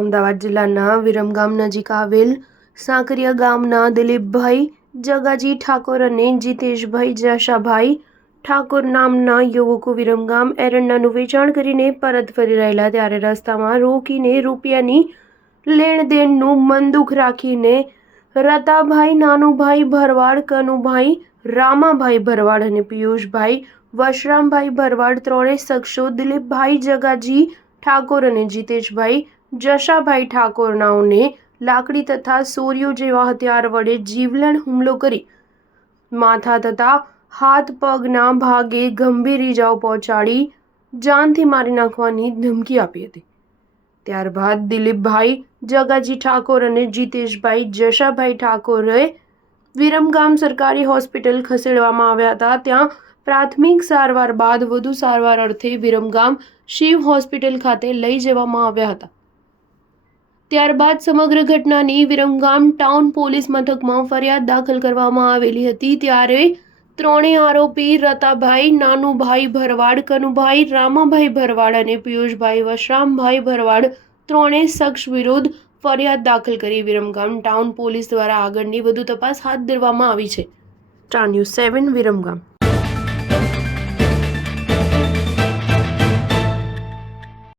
અમદાવાદ જિલ્લાના વિરમગામ નજીક આવેલ સાંકરિયા ગામના દિલીપભાઈ જગાજી ઠાકોર અને જીતેશભાઈ જશાભાઈ ઠાકોર નામના યુવકો વિરમગામ એરંડાનું વેચાણ કરીને પરત ફરી રહેલા ત્યારે રસ્તામાં રોકીને રૂપિયાની લેણદેણનું મન દુઃખ રાખીને રતાભાઈ નાનુભાઈ ભરવાડ, કનુભાઈ રામાભાઈ ભરવાડ અને પિયુષભાઈ વશરામભાઈ ભરવાડ ત્રણેય શખ્સો દિલીપભાઈ જગાજી ઠાકોર અને જીતેશભાઈ જશાભાઈ ઠાકોર નાઓને લાકડી તથા સોરીઓ જેવા હથિયાર વડે જીવલેણ હુમલો કરી માથા તથા હાથ પગના ભાગે ગંભીર ઇજાઓ પહોંચાડી જાનથી મારી નાખવાની ધમકી આપી હતી। ત્યારબાદ દિલીપભાઈ જગાજી ઠાકોર અને જીતેશભાઈ જશાભાઈ ઠાકોરે વિરમગામ સરકારી હોસ્પિટલ ખસેડવામાં આવ્યા હતા। ત્યાં પ્રાથમિક સારવાર બાદ વધુ સારવાર અર્થે વિરમગામ શિવ હોસ્પિટલ ખાતે લઈ જવામાં આવ્યા હતા। ત્યારબાદ સમગ્ર ઘટનાની વિરમગામ ટાઉન પોલીસ મથકમાં ફરિયાદ દાખલ કરવામાં આવેલી હતી। ત્યારે ત્રણેય આરોપી રતાભાઈ નાનુભાઈ ભરવાડ, કનુભાઈ રામાભાઈ ભરવાડ અને પિયુષભાઈ વશરામભાઈ ભરવાડ ત્રણેય શખ્સ વિરુદ્ધ ફરિયાદ દાખલ કરી વિરમગામ ટાઉન પોલીસ દ્વારા આગળની વધુ તપાસ હાથ ધરવામાં આવી છે। Star news 7 Viramgam.